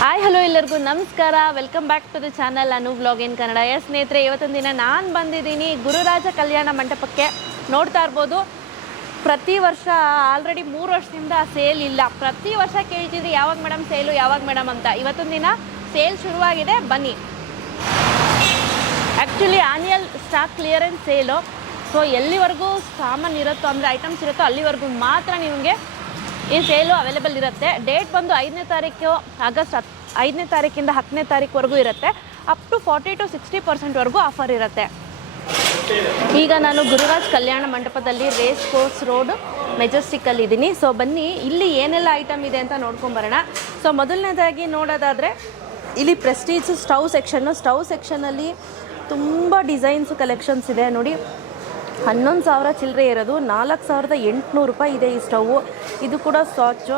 Hi hello ಎಲ್ಲರಿಗೂ ನಮಸ್ಕಾರ. Welcome back to the channel Anu vlog in Kannada. ಸ್ನೇಹಿತರೆ, ಇವತ್ತಿನ ದಿನ ನಾನು ಬಂದಿದ್ದೀನಿ ಗುರುರಾಜ ಕಲ್ಯಾಣ ಮಂಟಪಕ್ಕೆ. ನೋಡ್ತಾ ಇರ್ಬೋದು, ಪ್ರತಿ ವರ್ಷ ಆಲ್ರೆಡಿ 3 ವರ್ಷದಿಂದ ಸೇಲ್ ಇಲ್ಲ. ಪ್ರತಿ ವರ್ಷ ಕೇಳ್ತಿದ್ರಿ ಯಾವಾಗ ಮೇಡಮ್ ಸೇಲು, ಯಾವಾಗ ಮೇಡಮ್ ಅಂತ. ಇವತ್ತಿನ ದಿನ ಸೇಲ್ ಶುರುವಾಗಿದೆ, ಬನ್ನಿ. Actually annual stock clearance sale. So ಎಲ್ಲಿವರೆಗೂ ಸಾಮಾನು ಇರುತ್ತೋ, ಅಂದರೆ ಐಟಮ್ಸ್ ಇರುತ್ತೋ ಅಲ್ಲಿವರೆಗೂ ಮಾತ್ರ ನಿಮಗೆ ಈ ಸೇಲು ಅವೈಲೇಬಲ್ ಇರುತ್ತೆ. ಡೇಟ್ ಬಂದು 5ನೇ ತಾರೀಕು ಆಗಸ್ಟ್ 5ನೇ ತಾರೀಕಿಂದ 10ನೇ ತಾರೀಕುವರೆಗೂ ಇರುತ್ತೆ. ಅಪ್ ಟು 40 to 60% ಆಫರ್ ಇರುತ್ತೆ. ಈಗ ನಾನು ಗುರುರಾಜ್ ಕಲ್ಯಾಣ ಮಂಟಪದಲ್ಲಿ ರೇಸ್ ಕೋರ್ಸ್ ರೋಡ್ ಮೆಜೆಸ್ಟಿಕ್ಕಲ್ಲಿ ಇದ್ದೀನಿ. ಸೊ ಬನ್ನಿ, ಇಲ್ಲಿ ಏನೆಲ್ಲ ಐಟಮ್ ಇದೆ ಅಂತ ನೋಡ್ಕೊಂಬರೋಣ. ಸೊ ಮೊದಲನೇದಾಗಿ ನೋಡೋದಾದರೆ ಇಲ್ಲಿ ಪ್ರೆಸ್ಟೀಜ್ ಸ್ಟವ್ ಸೆಕ್ಷನಲ್ಲಿ ತುಂಬ ಡಿಸೈನ್ಸು ಕಲೆಕ್ಷನ್ಸ್ ಇದೆ ನೋಡಿ. 11,000 ಚಿಲ್ಲರೆ ಇರೋದು, 4,800 ರೂಪಾಯಿ ಇದೆ ಈ ಸ್ಟವ್ವು. ಇದು ಕೂಡ ಸ್ಕಾಚು,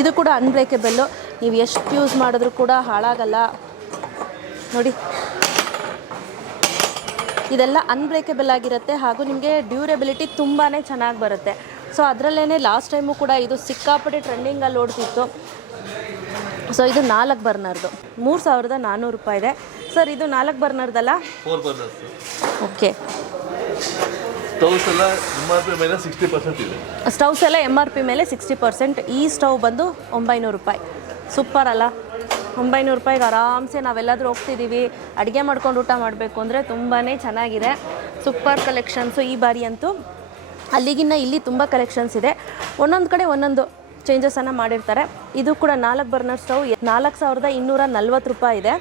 ಇದು ಕೂಡ ಅನ್ಬ್ರೇಕಬಲ್ಲು. ನೀವು ಎಷ್ಟು ಯೂಸ್ ಮಾಡಿದ್ರೂ ಕೂಡ ಹಾಳಾಗಲ್ಲ ನೋಡಿ. ಇದೆಲ್ಲ ಅನ್ಬ್ರೇಕಬಲ್ ಆಗಿರುತ್ತೆ, ಹಾಗೂ ನಿಮಗೆ ಡ್ಯೂರೆಬಿಲಿಟಿ ತುಂಬಾ ಚೆನ್ನಾಗಿ ಬರುತ್ತೆ. ಸೊ ಅದರಲ್ಲೇ ಲಾಸ್ಟ್ ಟೈಮು ಕೂಡ ಇದು ಸಿಕ್ಕಾಪಟ್ಟೆ ಟ್ರೆಂಡಿಂಗಲ್ಲಿ ಓಡ್ತಿತ್ತು. ಸೊ ಇದು 4 ಬರ್ನರ್ದು 3,400 ರೂಪಾಯಿ ಇದೆ. ಸರ್ ಇದು 4 ಬರ್ನರ್ದಲ್ಲ? 4 ಬರ್ನರ್ಸ್. ಓಕೆ. ಸ್ಟವ್ಸ್ ಎಲ್ಲ MRP ಮೇಲೆ 60% ಇದೆ. ಸ್ಟವ್ಸ್ ಎಲ್ಲ MRP ಮೇಲೆ 60%. ಈ ಸ್ಟವ್ ಬಂದು 900 ರೂಪಾಯಿ. ಸೂಪರ್ ಅಲ್ಲ? 900 ರೂಪಾಯಿಗೆ ಆರಾಮ್ಸೆ ನಾವೆಲ್ಲಾದರೂ ಹೋಗ್ತಿದ್ದೀವಿ, ಅಡುಗೆ ಮಾಡ್ಕೊಂಡು ಊಟ ಮಾಡಬೇಕು ಅಂದರೆ ತುಂಬಾ ಚೆನ್ನಾಗಿದೆ. ಸೂಪರ್ ಕಲೆಕ್ಷನ್ಸು ಈ ಬಾರಿ ಅಂತೂ. ಅಲ್ಲಿಗಿನ್ನ ಇಲ್ಲಿ ತುಂಬ ಕಲೆಕ್ಷನ್ಸ್ ಇದೆ. ಒಂದೊಂದು ಕಡೆ ಒಂದೊಂದು ಚೇಂಜಸನ್ನು ಮಾಡಿರ್ತಾರೆ. ಇದು ಕೂಡ 4 ಬರ್ನರ್ ಸ್ಟವ್ 4,240 ರೂಪಾಯಿ ಇದೆ.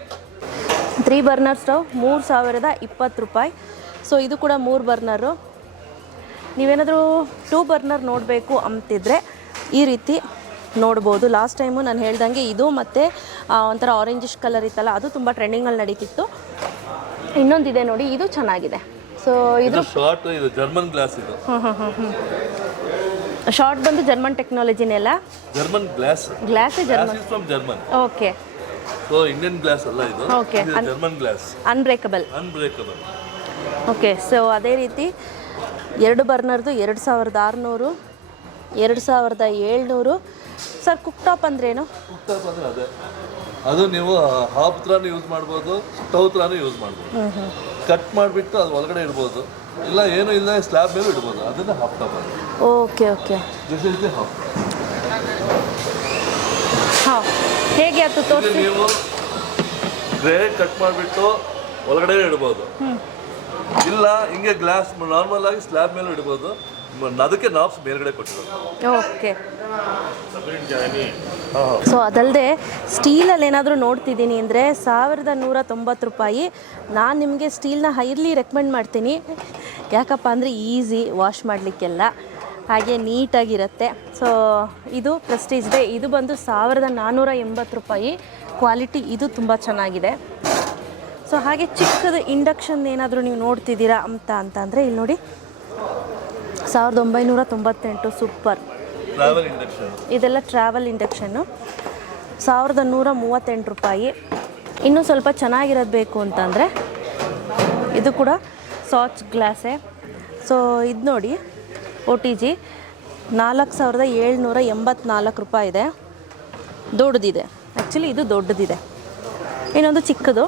3 ಬರ್ನರ್ ಸ್ಟವ್ 3,020 ರೂಪಾಯಿ. ಸೊ ಇದು ಕೂಡ 3 ಬರ್ನರು. ನೀವೇನಾದರೂ 2 ಬರ್ನರ್ ನೋಡಬೇಕು ಅಂತಿದ್ರೆ ಈ ರೀತಿ ನೋಡ್ಬೋದು. ಲಾಸ್ಟ್ ಟೈಮು ನಾನು ಹೇಳ್ದಂಗೆ ಇದು ಮತ್ತು ಒಂಥರ ಆರೆಂಜಿಶ್ ಕಲರ್ ಇತ್ತಲ್ಲ, ಅದು ತುಂಬ ಟ್ರೆಂಡಿಂಗಲ್ಲಿ ನಡೀತಿತ್ತು. ಇನ್ನೊಂದಿದೆ ನೋಡಿ, ಇದು ಚೆನ್ನಾಗಿದೆ. ಸೊ ಇದು ಶಾರ್ಟ್, ಇದು ಜರ್ಮನ್ ಗ್ಲಾಸ್. ಇದು ಶಾರ್ಟ್ ಬಂದು ಜರ್ಮನ್ ಟೆಕ್ನಾಲಜಿನೇ ಅಲ್ಲ? German glass from German. Okay. So Indian glass ಅಲ್ಲ ಇದು. Okay. German glass, unbreakable. Okay. So ಅದೇ ರೀತಿ 2 ಬರ್ನರ್ದು 2,600, 2,700. ಸರ್ ಕುಕ್ ಟಾಪ್ ಅಂದ್ರೇನು? ಕುಕ್ ಟಾಪ್ ಅಂದರೆ ಅದೇ, ಅದು ನೀವು ಹಾಫ್ ಥರನೂ ಯೂಸ್ ಮಾಡ್ಬೋದು, ಸ್ಟವ್ ಥರನೂ ಯೂಸ್ ಮಾಡ್ಬೋದು. ಕಟ್ ಮಾಡಿಬಿಟ್ಟು ಅದು ಒಳಗಡೆ ಇಡ್ಬೋದು, ಇಲ್ಲ ಏನು ಇಲ್ಲ ಸ್ಲ್ಯಾಬ್ ಮೇಲೂ ಇಡ್ಬೋದು. ಅದನ್ನು ಹಾಫ್ ಟಾಪ್ ಅಂತ. Okay okay. This is the half. ಹಾಂ, ಹೇಗೆ ಅದು ತೋರಿಸಿ. ನೀವು ಗ್ರೇ ಕಟ್ ಮಾಡಿಬಿಟ್ಟು ಒಳಗಡೆ ಇಡ್ಬೋದು, ಇಲ್ಲ ಹಿಂಗೆ ಗ್ಲಾಸ್ ನಾರ್ಮಲ್ ಆಗಿ ಸ್ಲ್ಯಾಬ್ ಮೇಲೂ ಇಡ್ಬೋದು. ಅದಕ್ಕೆ ನಾಬ್ಸ್ ಮೇಲ್ಗಡೆ ಕೊಟ್ಟಿರೋದು. ಓಕೆ. ಸೊ ಅದಲ್ಲದೆ ಸ್ಟೀಲಲ್ಲಿ ಏನಾದರೂ ನೋಡ್ತಿದ್ದೀನಿ ಅಂದರೆ 1,190 ರೂಪಾಯಿ. ನಾನು ನಿಮಗೆ ಸ್ಟೀಲ್ನ ಹೈಲಿ ರೆಕಮೆಂಡ್ ಮಾಡ್ತೀನಿ. ಯಾಕಪ್ಪ ಅಂದರೆ ಈಸಿ ವಾಶ್ ಮಾಡಲಿಕ್ಕೆಲ್ಲ, ಹಾಗೆ ನೀಟಾಗಿರುತ್ತೆ. ಸೊ ಇದು ಪ್ರೆಸ್ಟೀಜ್ದೆ. ಇದು ಬಂದು 1,480 ರೂಪಾಯಿ. ಕ್ವಾಲಿಟಿ ಇದು ತುಂಬ ಚೆನ್ನಾಗಿದೆ. ಸೊ ಹಾಗೆ ಚಿಕ್ಕದು ಇಂಡಕ್ಷನ್ ಏನಾದರೂ ನೀವು ನೋಡ್ತಿದ್ದೀರಾ ಅಂತಂದರೆ ಇಲ್ಲಿ ನೋಡಿ, 1,998. ಸೂಪರ್. ಇದೆಲ್ಲ ಟ್ರಾವೆಲ್ ಇಂಡಕ್ಷನ್ನು 1,138 ರೂಪಾಯಿ. ಇನ್ನೂ ಸ್ವಲ್ಪ ಚೆನ್ನಾಗಿರೋದು ಬೇಕು ಅಂತಂದರೆ ಇದು ಕೂಡ ಸಾಚ್ ಗ್ಲಾಸೇ. ಸೊ ಇದು ನೋಡಿ, OTG 4,784 ರೂಪಾಯಿ ಇದೆ. ದೊಡ್ಡದಿದೆ, ಆ್ಯಕ್ಚುಲಿ ಇದು ದೊಡ್ಡದಿದೆ. ಇನ್ನೊಂದು ಚಿಕ್ಕದು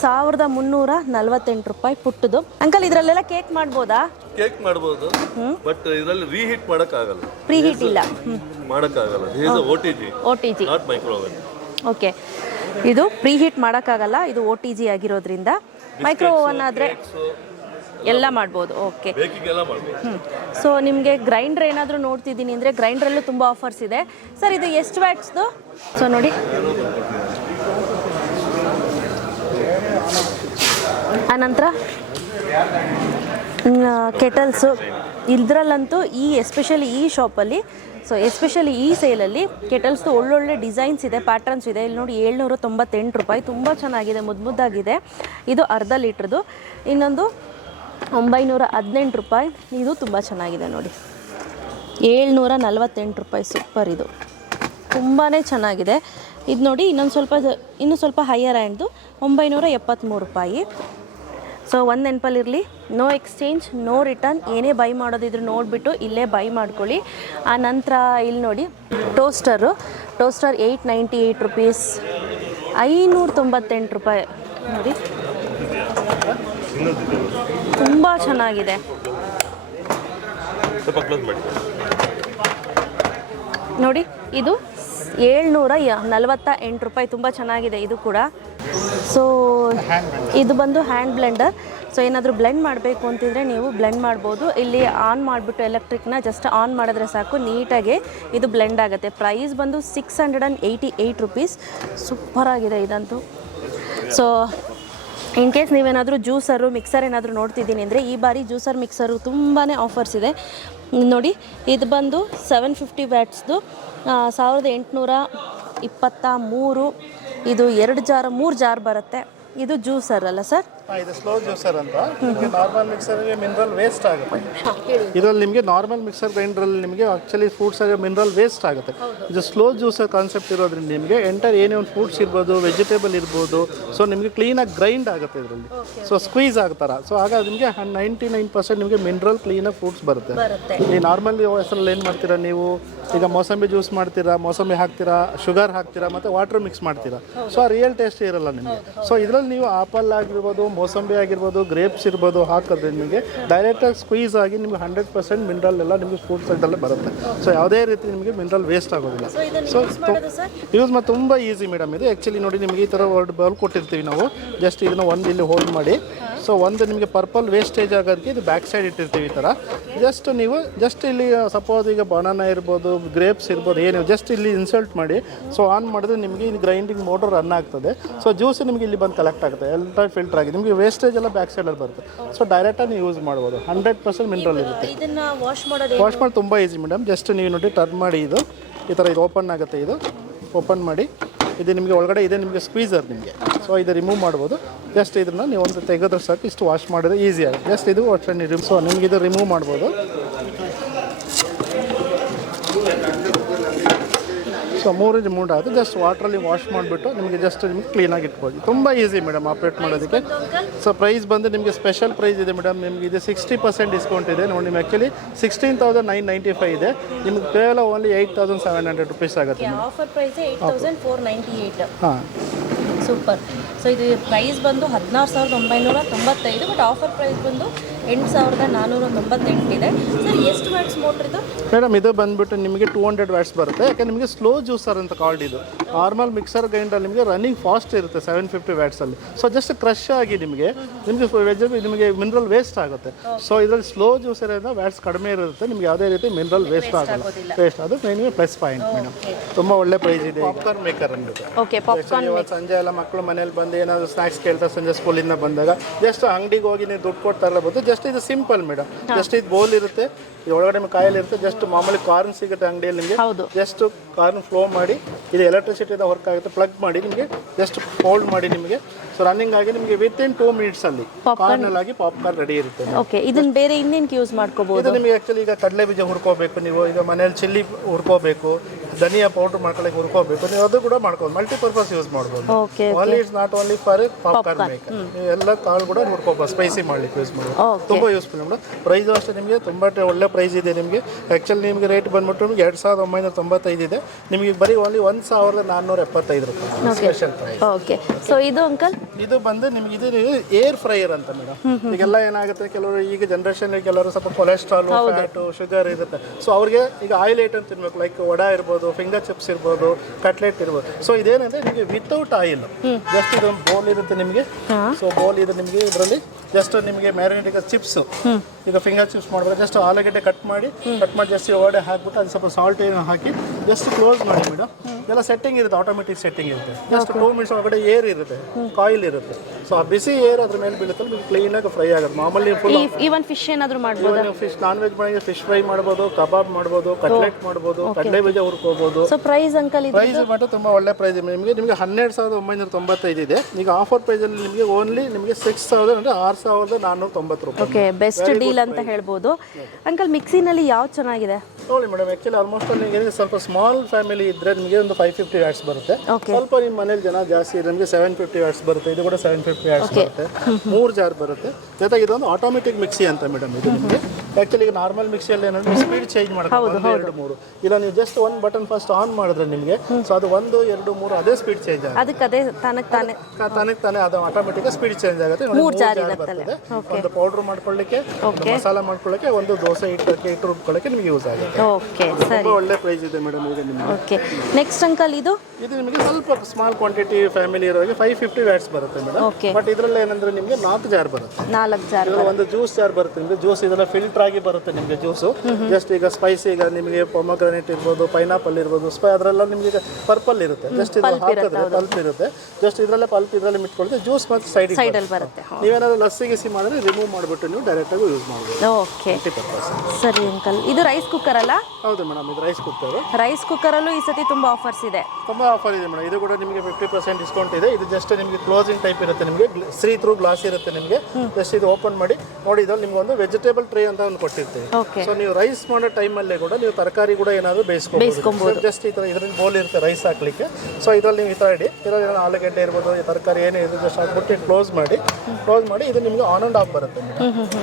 1,348 ರೂಪಾಯಿ ಪುಟ್ಟದು. ಅಂಕಲ್ ಇದರಲ್ಲೆಲ್ಲ ಕೇಕ್ ಮಾಡ್ಬೋದಾ? ಕೇಕ್ ಮಾಡ್ಬೋದು, ಬಟ್ ಇದರಲ್ಲಿ ರೀಹೀಟ್ ಮಾಡೋಕ್ಕಾಗಲ್ಲ. ಪ್ರೀಹೀಟ್ ಇಲ್ಲ, ಮಾಡೋಕ್ಕಾಗಲ್ಲ. ಇದು OTG ನಾಟ್ ಮೈಕ್ರೋವೇವ್. ಓಕೆ. ಇದು ಪ್ರೀಹೀಟ್ ಮಾಡೋಕ್ಕಾಗಲ್ಲ, ಇದು OTG ಆಗಿರೋದ್ರಿಂದ. ಮೈಕ್ರೋ ಓವನ್ ಆದರೆ ಎಲ್ಲ ಮಾಡ್ಬೋದು. ಓಕೆ. ಬೇಕಿಂಗ್ ಎಲ್ಲ ಮಾಡ್ಬೋದು. ಸೊ ನಿಮಗೆ ಗ್ರೈಂಡರ್ ಏನಾದರೂ ನೋಡ್ತಿದ್ದೀನಿ ಅಂದರೆ ಗ್ರೈಂಡ್ರಲ್ಲೂ ತುಂಬ ಆಫರ್ಸ್ ಇದೆ. ಸರ್ ಇದು ಎಷ್ಟು ವ್ಯಾಟ್ಸ್ದು? ಸೊ ನೋಡಿ, ಆನಂತರ ಕೆಟಲ್ಸು. ಇದರಲ್ಲಂತೂ ಎಸ್ಪೆಷಲಿ ಈ ಶಾಪಲ್ಲಿ, ಸೊ ಎಸ್ಪೆಷಲಿ ಈ ಸೇಲಲ್ಲಿ ಕೆಟಲ್ಸ್ದು ಒಳ್ಳೊಳ್ಳೆ ಡಿಸೈನ್ಸ್ ಇದೆ, ಪ್ಯಾಟ್ರನ್ಸ್ ಇದೆ. ಇಲ್ಲಿ ನೋಡಿ 798 ರೂಪಾಯಿ. ತುಂಬ ಚೆನ್ನಾಗಿದೆ, ಮುದ್ದಾಗಿದೆ. ಇದು ಅರ್ಧ ಲೀಟ್ರದು. ಇನ್ನೊಂದು 918 ರೂಪಾಯಿ. ಇದು ತುಂಬ ಚೆನ್ನಾಗಿದೆ ನೋಡಿ, 748 ರೂಪಾಯಿ. ಸೂಪರ್, ಇದು ತುಂಬಾ ಚೆನ್ನಾಗಿದೆ. ಇದು ನೋಡಿ ಇನ್ನೂ ಸ್ವಲ್ಪ ಹೈಯರ್ ಆ್ಯಂಡ್ದು 973 ರೂಪಾಯಿ. ಸೊ ಒಂದು ನೆನಪಲ್ಲಿರಲಿ, ನೋ ಎಕ್ಸ್ಚೇಂಜ್, ನೋ ರಿಟರ್ನ್. ಏನೇ ಬೈ ಮಾಡೋದಿದ್ರು ನೋಡಿಬಿಟ್ಟು ಇಲ್ಲೇ ಬೈ ಮಾಡ್ಕೊಳ್ಳಿ. ಆ ನಂತರ ಇಲ್ಲಿ ನೋಡಿ ಟೋಸ್ಟರ್ 898 ರುಪೀಸ್, 598 ರೂಪಾಯಿ ನೋಡಿ, ತುಂಬ ಚೆನ್ನಾಗಿದೆ. ನೋಡಿ ಇದು 748 ರೂಪಾಯಿ, ತುಂಬ ಚೆನ್ನಾಗಿದೆ ಇದು ಕೂಡ. ಸೊ ಇದು ಬಂದು ಹ್ಯಾಂಡ್ ಬ್ಲೆಂಡರ್. ಸೊ ಏನಾದರೂ ಬ್ಲೆಂಡ್ ಮಾಡಬೇಕು ಅಂತಿದ್ರೆ ನೀವು ಬ್ಲೆಂಡ್ ಮಾಡ್ಬೋದು. ಇಲ್ಲಿ ಆನ್ ಮಾಡಿಬಿಟ್ಟು ಎಲೆಕ್ಟ್ರಿಕ್ನ ಜಸ್ಟ್ ಆನ್ ಮಾಡಿದ್ರೆ ಸಾಕು, ನೀಟಾಗಿ ಇದು ಬ್ಲೆಂಡ್ ಆಗುತ್ತೆ. ಪ್ರೈಸ್ ಬಂದು 688 ರುಪೀಸ್. ಸೂಪರಾಗಿದೆ ಇದಂತೂ. ಸೊ ಇನ್ ಕೇಸ್ ನೀವೇನಾದರೂ ಜ್ಯೂಸರು ಮಿಕ್ಸರ್ ಏನಾದರೂ ನೋಡ್ತಿದ್ದೀನಿ ಅಂದರೆ ಈ ಬಾರಿ ಜ್ಯೂಸರ್ ಮಿಕ್ಸರು ತುಂಬಾ ಆಫರ್ಸ್ ಇದೆ ನೋಡಿ. ಇದು ಬಂದು 750 ವ್ಯಾಟ್ಸ್ದು 1823. ಇದು 3 ಜಾರ್ ಬರುತ್ತೆ. ಇದು ಜ್ಯೂಸರ್ ಅಲ್ಲ ಸರ್? ಇದು ಸ್ಲೋ ಜ್ಯೂಸರ್ ಅಂತ. ನಿಮಗೆ ನಾರ್ಮಲ್ ಮಿಕ್ಸರ್ಗೆ ಮಿನರಲ್ ವೇಸ್ಟ್ ಆಗುತ್ತೆ. ಇದರಲ್ಲಿ ನಿಮಗೆ ನಾರ್ಮಲ್ ಮಿಕ್ಸರ್ ಗ್ರೈಂಡ್ರಲ್ಲಿ ನಿಮಗೆ ಆ್ಯಕ್ಚುಲಿ ಫ್ರೂಟ್ಸ್ ಆಗಿ ಮಿನರಲ್ ವೇಸ್ಟ್ ಆಗುತ್ತೆ. ಇದು ಸ್ಲೋ ಜ್ಯೂಸರ್ ಕಾನ್ಸೆಪ್ಟ್ ಇರೋದ್ರಿಂದ ನಿಮಗೆ ಏನೇ ಒಂದು ಫ್ರೂಟ್ಸ್ ಇರ್ಬೋದು, ವೆಜಿಟೇಬಲ್ ಇರ್ಬೋದು, ಸೊ ನಿಮಗೆ ಕ್ಲೀನಾಗಿ ಗ್ರೈಂಡ್ ಆಗುತ್ತೆ ಇದರಲ್ಲಿ. ಸೊ ಸ್ಕ್ವೀಸ್ ಆಗ್ತಾರ. ಸೊ ಆಗ ನಿಮಗೆ 99% ನಿಮಗೆ ಮಿನರಲ್ ಕ್ಲೀನಾಗಿ ಫ್ರೂಟ್ಸ್ ಬರುತ್ತೆ. ಈ ನಾರ್ಮಲ್ ಹೆಸರಲ್ಲಿ ಏನು ಮಾಡ್ತೀರಾ ನೀವು, ಈಗ ಮೋಸಂಬಿ ಜ್ಯೂಸ್ ಮಾಡ್ತೀರಾ, ಮೋಸಂಬಿ ಹಾಕ್ತೀರಾ, ಶುಗರ್ ಹಾಕ್ತೀರಾ, ಮತ್ತು ವಾಟರ್ ಮಿಕ್ಸ್ ಮಾಡ್ತೀರಾ. ಸೊ ಆ ರಿಯಲ್ ಟೇಸ್ಟ್ ಇರಲ್ಲ ನಿಮಗೆ. ಸೊ ಇದರಲ್ಲಿ ನೀವು ಆಪಲ್ ಆಗಿರ್ಬೋದು, ಮೋಸಂಬಿ ಆಗಿರ್ಬೋದು, ಗ್ರೇಪ್ಸ್ ಇರ್ಬೋದು ಹಾಕಿದ್ರೆ ನಿಮಗೆ ಡೈರೆಕ್ಟಾಗಿ ಸ್ಕ್ವೀಸ್ ಆಗಿ ನಿಮಗೆ 100% ಮಿನರಲ್ ಎಲ್ಲ ನಿಮಗೆ ಫ್ರೂಟ್ ಸೈಡಲ್ಲೇ ಬರುತ್ತೆ. ಸೊ ಯಾವುದೇ ರೀತಿ ನಿಮಗೆ ಮಿನರಲ್ ವೇಸ್ಟ್ ಆಗೋದಿಲ್ಲ. ಸೊ ಯೂಸ್ ಮಾಡಿ ತುಂಬ ಈಸಿ ಮೇಡಮ್ ಇದು. ಆ್ಯಕ್ಚುಲಿ ನೋಡಿ ನಿಮಗೆ ಈ ಥರ ಬೌಲ್ ಕೊಟ್ಟಿರ್ತೀವಿ ನಾವು. ಜಸ್ಟ್ ಇದನ್ನು ಒಂದು ಇಲ್ಲಿ ಹೋಲ್ಡ್ ಮಾಡಿ, ಸೊ ಒಂದು ನಿಮಗೆ ಪರ್ಪಲ್ ವೇಸ್ಟೇಜ್ ಆಗೋದಕ್ಕೆ ಇದು ಬ್ಯಾಕ್ ಸೈಡ್ ಇಟ್ಟಿರ್ತೀವಿ ಈ ಥರ. ನೀವು ಜಸ್ಟ್ ಇಲ್ಲಿ ಸಪೋಸ್ ಈಗ ಬನಾನಾ ಇರ್ಬೋದು, ಗ್ರೇಪ್ಸ್ ಇರ್ಬೋದು, ಏನು ಜಸ್ಟ್ ಇಲ್ಲಿ ಇನ್ಸಲ್ಟ್ ಮಾಡಿ, ಸೊ ಆನ್ ಮಾಡಿದ್ರೆ ನಿಮಗೆ ಇದು ಗ್ರೈಂಡಿಂಗ್ ಮೋಟರ್ ರನ್ ಆಗ್ತದೆ. ಸೊ ಜ್ಯೂಸ್ ನಿಮಗೆ ಇಲ್ಲಿ ಬಂದು ಕಲೆಕ್ಟ್ ಆಗುತ್ತೆ, ಎಲ್ಲ ಫಿಲ್ಟರ್ ಆಗಿ ನಿಮಗೆ ವೇಸ್ಟೇಜ್ ಎಲ್ಲ ಬ್ಯಾಕ್ ಸೈಡಲ್ಲಿ ಬರುತ್ತೆ. ಸೊ ಡೈರೆಕ್ಟಾಗಿ ನೀವು ಯೂಸ್ ಮಾಡ್ಬೋದು. 100% ಮಿನರಲ್ ಇರುತ್ತೆ. ವಾಶ್ ಮಾಡಿ ತುಂಬ ಈಸಿ ಮೇಡಮ್. ಜಸ್ಟ್ ನೀವು ನೋಡಿ ಟರ್ನ್ ಮಾಡಿ, ಇದು ಈ ಥರ ಇದು ಓಪನ್ ಆಗುತ್ತೆ. ಇದು ಓಪನ್ ಮಾಡಿ, ಇದು ನಿಮಗೆ ಒಳಗಡೆ ಇದೆ ನಿಮಗೆ ಸ್ಕ್ವೀಸರ್ ನಿಮಗೆ. ಸೊ ಇದು ರಿಮೂವ್ ಮಾಡ್ಬೋದು. ಜಸ್ಟ್ ಇದನ್ನು ನೀವು ಒಂದು ತೆಗೆದ್ರೆ ಸಾಕು, ಇಷ್ಟು ವಾಶ್ ಮಾಡಿದ್ರೆ ಈಸಿ ಆಗುತ್ತೆ. ಜಸ್ಟ್ ಇದು ಸೊ ನಿಮ್ಗೆ ಇದು ರಿಮೂವ್ ಮಾಡ್ಬೋದು. ಸೊ 3 ರಿಮೂವ್ ಆಗುತ್ತೆ. ಜಸ್ಟ್ ವಾಟ್ರಲ್ಲಿ ವಾಶ್ ಮಾಡಿಬಿಟ್ಟು ನಿಮಗೆ ಜಸ್ಟ್ ನಿಮಗೆ ಕ್ಲೀನಾಗಿ ಇಟ್ಬೋದು. ತುಂಬ ಈಸಿ ಮೇಡಮ್ ಆಪ್ರೇಟ್ ಮಾಡೋದಕ್ಕೆ. ಸೊ ಪ್ರೈಸ್ ಬಂದು ನಿಮಗೆ ಸ್ಪೆಷಲ್ ಪ್ರೈಸ್ ಇದೆ ಮೇಡಮ್. ನಿಮಗೆ ಇದು 60% ಡಿಸ್ಕೌಂಟ್ ಇದೆ ನೋಡಿ. ನಿಮ್ಗೆ ಆ್ಯಕ್ಚುಲಿ 16,995 ಇದೆ. ನಿಮ್ಗೆ ಕೇವಲ ಓನ್ಲಿ 8,700 ರುಪೀಸ್ ಆಗುತ್ತೆ. Offer price 8,498. ಹಾಂ, ಸೂಪರ್. ಸೊ ಇದು ಪ್ರೈಸ್ ಬಂದು 16,995, ಬಟ್ ಆಫರ್ ಪ್ರೈಸ್ ಬಂದು 8,498 ಇದೆ. ಸರ್ ಎಷ್ಟು ವ್ಯಾಟ್ಸ್ ಮೋಟ್ರ್ ಇದು ಮೇಡಮ್? ಇದು ಬಂದುಬಿಟ್ಟು ನಿಮಗೆ 200 ವ್ಯಾಟ್ಸ್ ಬರುತ್ತೆ. ಯಾಕೆ ನಿಮಗೆ ಸ್ಲೋ ಜ್ಯೂಸರ್ ಅಂತ ಕಾಲ್ಡ್ ಇದು. ನಾರ್ಮಲ್ ಮಿಕ್ಸರ್ ಗ್ರೈಂಡರ್ ನಿಮಗೆ ರನ್ನಿಂಗ್ ಫಾಸ್ಟ್ ಇರುತ್ತೆ 750 ವ್ಯಾಟ್ಸಲ್ಲಿ. ಸೊ ಜಸ್ಟ್ ಕ್ರಶ್ ಆಗಿ ನಿಮಗೆ ನಿಮಗೆ ಮಿನರಲ್ ವೇಸ್ಟ್ ಆಗುತ್ತೆ. ಸೊ ಇದರಲ್ಲಿ ಸ್ಲೋ ಜ್ಯೂಸರ್ ಇಂದ ವ್ಯಾಟ್ಸ್ ಕಡಿಮೆ ಇರುತ್ತೆ. ನಿಮ್ಗೆ ಯಾವುದೇ ರೀತಿ ಮಿನರಲ್ ವೇಸ್ಟ್ ಆಗೋಲ್ಲ. ವೇಸ್ಟ್ ಅದು ನಿಮಗೆ ಪ್ಲಸ್ ಪಾಯಿಂಟ್ ಮೇಡಮ್. ತುಂಬ ಒಳ್ಳೆ ಪ್ರೈಸ್ ಇದೆ. ಪಾಪ್ಕಾರ್ನ್ ಮೇಕರ್ ಅಂದ್ಬಿಟ್ಟು. ಓಕೆ, ಪಾಪ್ಕಾರ್ನ್ ಸಂಜೆ ಎಲ್ಲ ಮಕ್ಕಳು ಮನೇಲಿ ಬಂದು ಏನಾದರೂ ಸ್ನ್ಯಾಕ್ಸ್ ಕೇಳ್ತಾರೆ ಸಂಜೆ ಸ್ಕೂಲಿಂದ ಬಂದಾಗ, ಜಸ್ಟ್ ಅಂಗಡಿಗೆ ಹೋಗಿ ನೀವು ದುಡ್ಡು ಕೊಡ್ತಾ ಇರಬಹುದು. ಜಸ್ಟ್ ಇದು ಸಿಂಪಲ್ ಮೇಡಮ್. ಜಸ್ಟ್ ಇದು ಬೋಲ್ ಇರುತ್ತೆ, ಒಳಗಡೆ ಕಾಯಲ್ಲಿ ಇರುತ್ತೆ. ಜಸ್ಟ್ ಮಾಮೂಲಿ ಕಾರ್ನ್ ಸಿಗುತ್ತೆ ಅಂಗಡಿಯಲ್ಲಿ ನಿಮಗೆ. ಜಸ್ಟ್ ಕಾರ್ನ್ ಫ್ಲೋ ಮಾಡಿ, ಇದು ಎಲೆಕ್ಟ್ರಿಸಿಟಿದ ವರ್ಕ್ ಆಗುತ್ತೆ. ಪ್ಲಗ್ ಮಾಡಿ ನಿಮಗೆ ಜಸ್ಟ್ ಫೋಲ್ಡ್ ಮಾಡಿ ನಿಮಗೆ ಸೊ ರನ್ನಿಂಗ್ ಆಗಿ ನಿಮಗೆ ವಿತಿನ್ 2 ಮಿನಿಟ್ಸ್ ಅಲ್ಲಿ ಕಾರ್ನಲ್ ಆಗಿ ಪಾಪ್ಕಾರ್ನ್ ರೆಡಿ ಇರುತ್ತೆ. ಓಕೆ, ಇದನ್ನ ಬೇರೆ ಇನ್ನೇನು ಯೂಸ್ ಮಾಡ್ಕೋಬಹುದು? ಇದು ನಿಮಗೆ ಆಕ್ಚುಲಿ ಈಗ ಕಡಲೆ ಬೀಜ ಹುರ್ಕೋಬೇಕು, ನೀವು ಈಗ ಮನೇಲಿ ಚಿಲ್ಲಿ ಹುರ್ಕೋಬೇಕು, ಧನಿಯಾ ಪೌಡರ್ ಮಾಡ್ಕೊಳ್ಳೋಕೆ ಹುರ್ಕೋಬೇಕು, ನೀವು ಅದು ಕೂಡ ಮಾಡ್ಕೊಂಡು ಮಲ್ಟಿಪರ್ಪಸ್ ಯೂಸ್ ಮಾಡ್ಬೋದು. Only it's not only for popcorn maker. ಎಲ್ಲ ಕಾಳು ಕೂಡ ಹುರ್ಕೋಬೋದು, ಸ್ಪೈಸಿ ಮಾಡ್ಲಿಕ್ಕೆ ಯೂಸ್ ಮಾಡ್ಬೋದು. ತುಂಬ ಯೂಸ್ಫುಲ್ ಮೇಡಮ್. ಪ್ರೈಸ್ ಅಷ್ಟೇ ನಿಮಗೆ ತುಂಬ ಒಳ್ಳೆ ಪ್ರೈಸ್ ಇದೆ ನಿಮಗೆ. ಆ್ಯಕ್ಚುಲಿ ನಿಮಗೆ ರೇಟ್ ಬಂದ್ಬಿಟ್ಟು 2,995 ಇದೆ. ನಿಮಗೆ ಬರೀ ಓನ್ಲಿ 1,475 ರೂಪಾಯಿ ಸ್ಪೆಷಲ್ ಪ್ರೈಸ್. ಓಕೆ, ಸೊ ಇದು ಅಂಕಲ್ ಇದು ಬಂದು ನಿಮಗೆ ಇದು ಏರ್ ಫ್ರೈಯರ್ ಅಂತ ಮೇಡಮ್. ಈಗೆಲ್ಲ ಏನಾಗುತ್ತೆ, ಕೆಲವರು ಈಗ ಜನರೇಷನ್ ಕೆಲವರು ಸ್ವಲ್ಪ ಕೊಲೆಸ್ಟ್ರಾಲ್, ಫ್ಯಾಟು, ಶುಗರ್ ಇರುತ್ತೆ. ಸೊ ಅವ್ರಿಗೆ ಈಗ ಆಯಿಲ್ ಐಟಮ್ ತಿನ್ಬೇಕು, ಲೈಕ್ ವಡಾ ಇರ್ಬೋದು, ಫಿಂಗರ್ ಚಿಪ್ಸ್ ಇರ್ಬೋದು, ಕಟ್ಲೆಟ್ ಇರ್ಬೋದು. ಸೊ ಇದೇನಂದ್ರೆ ನಿಮಗೆ ವಿತೌಟ್ ಆಯಿಲ್ ಜಸ್ಟ್ ಇದೊಂದು ಬೋಲ್ ಇರುತ್ತೆ ನಿಮಗೆ. ಸೊ ಬೋಲ್ ಇದೆ ನಿಮಗೆ. ಇದರಲ್ಲಿ ಜಸ್ಟ್ ನಿಮಗೆ ಮ್ಯಾರಿನೇಟ್ ಈಗ ಚಿಪ್ಸ್, ಈಗ ಫಿಂಗರ್ ಚಿಪ್ಸ್ ಮಾಡ್ಬೋದು. ಜಸ್ಟ್ ಆಲೂಗಡ್ಡೆ ಕಟ್ ಮಾಡಿ ಜಸ್ಟ್ ಒಡೆ ಹಾಕ್ಬಿಟ್ಟು ಅದು ಸ್ವಲ್ಪ ಸಾಲ್ಟ್ ಏನು ಹಾಕಿ ಜಸ್ಟ್ ಕ್ಲೋಸ್ ಮಾಡಿ ಮೇಡಮ್. ಎಲ್ಲ ಸೆಟ್ಟಿಂಗ್ ಇರುತ್ತೆ, ಆಟೋಮೆಟಿಕ್ ಸೆಟ್ಟಿಂಗ್ ಇರುತ್ತೆ. ಜಸ್ಟ್ 2 ಮಿನಿಟ್ಸ್ ಒಳಗಡೆ ಏರ್ ಇರುತ್ತೆ, ಕಾಯಿಲ್ ಇರುತ್ತೆ. ಸೊ ಆ ಬಿಸಿ ಏರ್ ಅದ್ರ ಮೇಲೆ ಬೀಳುತ್ತೆ, ನಿಮಗೆ ಕ್ಲೀನಾಗಿ ಫ್ರೈ ಆಗುತ್ತೆ. ಮಾಮೂಲಿ ಫುಲ್ ಈವನ್ ಫಿಶ್ ಏನಾದರೂ ಮಾಡ್ಬೋದು. ಫಿಶ್ ನಾನ್ ವೆಜ್ ಮಾಡಿ ಫಿಶ್ ಫ್ರೈ ಮಾಡ್ಬೋದು, ಕಬಾಬ್ ಮಾಡ್ಬೋದು, ಕಟ್ಲೆಟ್ ಮಾಡ್ಬೋದು, ಕಡಲೆ ಬೀಜ ಹುರ್ಕೋಬೋದು. ಮಾಡ್ಕೋಬೋದು. ಸೊ ಪ್ರೈಸ್ ಅಂಕಲ್ ಇದು ಪ್ರೈಸ್ ಮಾತ್ರ ತುಂಬ ಒಳ್ಳೆ ಪ್ರೈಸ್ ನಿಮಗೆ 12,995 ಇದೆ. ಈಗ ಆಫರ್ ಪ್ರೈಸಲ್ಲಿ ನಿಮಗೆ ಓನ್ಲಿ ನಿಮಗೆ 6,000 ಅಂದರೆ 6,490 ರೂಪಾಯಿ. ಓಕೆ, ಬೆಸ್ಟ್ ಡೀಲ್ ಅಂತ ಹೇಳ್ಬೋದು. ಅಂಕಲ್ ಮಿಕ್ಸಿನಲ್ಲಿ ಯಾವ್ದು ಚೆನ್ನಾಗಿದೆ ನೋಡಿ ಮೇಡಮ್, ಆ್ಯಕ್ಚುಲಿ ಆಲ್ಮೋಸ್ಟ್ ನಿಮಗೆ ಸ್ವಲ್ಪ ಸ್ಮಾಲ್ ಫ್ಯಾಮಿಲಿ ಇದ್ದರೆ ನಿಮಗೆ ಒಂದು 550 ವ್ಯಾಟ್ಸ್ ಬರುತ್ತೆ. ಸ್ವಲ್ಪ ನಿಮ್ಮ ಮನೇಲಿ ಜನ ಜಾಸ್ತಿ ಇದ್ರೆ ನಿಮಗೆ 750 ವ್ಯಾಟ್ಸ್ ಬರುತ್ತೆ. ಇದು ಕೂಡ 750 ವ್ಯಾಟ್ಸ್ ಬರುತ್ತೆ. 3 ಜಾರ್ ಬರುತ್ತೆ. ಜೊತೆಗೆ ಇದೊಂದು ಆಟೋಮೆಟಿಕ್ ಮಿಕ್ಸಿ ಅಂತ ಮೇಡಮ್. ಇದು ನಿಮಗೆ ಆ್ಯಕ್ಚುಲಿ ಈಗ ನಾರ್ಮಲ್ ಮಿಕ್ಸಿಯಲ್ಲಿ ಏನಂದ್ರೆ ಸ್ಪೀಡ್ ಚೇಂಜ್ ಮಾಡ್ತಾರೆ 1, 2, 3. ಇಲ್ಲ ನೀವು ಜಸ್ಟ್ ಒಂದು ಬಟನ್ ಫಸ್ಟ್ ಆನ್ ಮಾಡಿದ್ರೆ ನಿಮಗೆ ಸೊ ಅದು 1, 2, 3 ಅದೇ ಸ್ಪೀಡ್ ಚೇಂಜ್ ಆಗುತ್ತೆ. ಅದಕ್ಕೆ ಅದೇ ತಾನೇ ಅದು ಆಟೋಮೆಟಿಕ್ ಸ್ಪೀಡ್ ಚೇಂಜ್ ಆಗುತ್ತೆ. 3 ಜಾರ್ ಬರ್ತದೆ. ಒಂದು ಪೌಡರ್ ಮಾಡ್ಕೊಳ್ಳಿಕ್ಕೆ, ಒಂದು ಮಸಾಲ ಮಾಡ್ಕೊಳ್ಳಿಕ್ಕೆ, ಒಂದು ದೋಸೆ ಹಿಟ್ಟು ರುಬ್ಕೊಳ್ಳಿಕ್ಕೆ ನಿಮಗೆ ಯೂಸ್ ಆಗುತ್ತೆ. ಓಕೆ, ತುಂಬಾ ಒಳ್ಳೆ ಪ್ರೈಸ್ ಇದೆ ಮೇಡಮ್ ಈಗ ನಿಮಗೆ. ಓಕೆ, ನೆಕ್ಸ್ಟ್ ಅಂಕಲ್ ಇದು ನಿಮಗೆ ಸ್ವಲ್ಪ ಸ್ಮಾಲ್ ಕ್ವಾಂಟಿಟಿ ಫ್ಯಾಮಿಲಿ ಇರೋರಿಗೆ 550 ವ್ಯಾಟ್ಸ್ ಬರುತ್ತೆ ಮೇಡಮ್. ಬಟ್ ಇದರಲ್ಲಿ ಏನಂದ್ರೆ ನಿಮಗೆ 4 ಜಾರ್ ಬರುತ್ತೆ. 4 ಜಾರ್ ಒಂದು ಜ್ಯೂಸ್ ಜಾರ್ ಬರುತ್ತೆ ನಿಮಗೆ. ಜ್ಯೂಸ್ ಇದೆಲ್ಲ ಫಿಲ್ಟರ್ ಆಗಿ ಬರುತ್ತೆ ನಿಮಗೆ ಜ್ಯೂಸು. ಜಸ್ಟ್ ಈಗ ಸ್ಪೈಸ್ ಈಗ ನಿಮಗೆ ಪೊಮಗ್ರಾನೇಟ್ ಇರ್ಬೋದು, ಪೈನಾಪಲ್ ಇರ್ಬೋದು, ಅದರೆಲ್ಲ ನಿಮಗೆ ಪರ್ಪಲ್ ಇರುತ್ತೆ. ಜಸ್ಟ್ ಇದು ಹಾಕಿದ್ರೆ ಪಲ್ಪ್ ಇರುತ್ತೆ. ಜಸ್ಟ್ ಇದರಲ್ಲೇ ಪಲ್ಪ್ ಇದರಲ್ಲಿ ಮಿಟ್ಕೊಳ್ತೀವಿ. ಜ್ಯೂಸ್ ಮತ್ತು ಸೈಡಲ್ಲಿ ಬರುತ್ತೆ. ನೀವೇನಾದ್ರು ಲಸ್ಸಿ ಗಿಸಿ ಮಾಡಿದ್ರೆ ರಿಮೂವ್ ಮಾಡಿಬಿಟ್ಟು ನೀವು ಡೈರೆಕ್ಟ್ ಆಗಿ ಯೂಸ್ ಮಾಡ್ಬೋದು. ಓಕೆ, ಸರಿ ಅಂಕಲ್. ಇದು ರೈಸ್ ಕುಕ್ಕರ್ ಅಲ್ಲ? ಹೌದು ಮೇಡಮ್, ಇದು ರೈಸ್ ಕುಕ್ಕರ್. ರೈಸ್ ಕುಕ್ಕರಲ್ಲೂ ಈ ಸತಿ ತುಂಬಾ ಆಫರ್ಸ್ ಇದೆ. ತುಂಬಾ ಆಫರ್ ಇದೆ ಮೇಡಮ್. ಇದು ಕೂಡ ನಿಮಗೆ 50% ಡಿಸ್ಕೌಂಟ್ ಇದೆ. ಇದು ಜಸ್ಟ್ ನಿಮಗೆ ಕ್ಲೋಸಿಂಗ್ ಟೈಪ್ ಇರುತ್ತೆ. ನಿಮಗೆ ಸೀ ಥ್ರೂ ಗ್ಲಾಸ್ ಇರುತ್ತೆ ನಿಮಗೆ. ಜಸ್ಟ್ ಇದು ಓಪನ್ ಮಾಡಿ ನೋಡಿ, ಇದ್ರಲ್ಲಿ ನಿಮ್ಗೆ ಒಂದು ವೆಜಿಟೇಬಲ್ ಟ್ರೇ ಅಂತ ಒಂದು ಕೊಟ್ಟಿರ್ತೀವಿ. ಸೊ ನೀವು ರೈಸ್ ಮಾಡೋ ಟೈಮಲ್ಲೇ ಕೂಡ ನೀವು ತರಕಾರಿ ಕೂಡ ಏನಾದರೂ ಬೇಯಿಸ್ಕೊಬೋದು. ಜಸ್ಟ್ ಈ ಥರ ಇದರಲ್ಲಿ ಬೋಲ್ ಇರುತ್ತೆ ರೈಸ್ ಹಾಕ್ಲಿಕ್ಕೆ. ಸೊ ಇದರಲ್ಲಿ ನೀವು ಈ ಥರ ಇಡಿ. ಇದರಲ್ಲಿ ಆಲೂಗಡ್ಡೆ ಇರ್ಬೋದು, ತರಕಾರಿ ಏನೇ ಇದೆ ಜಸ್ಟ್ ಹಾಕ್ಬಿಟ್ಟು ಕ್ಲೋಸ್ ಮಾಡಿ ಇದು ನಿಮಗೆ ಆನ್ ಆ್ಯಂಡ್ ಆಫ್ ಬರುತ್ತೆ.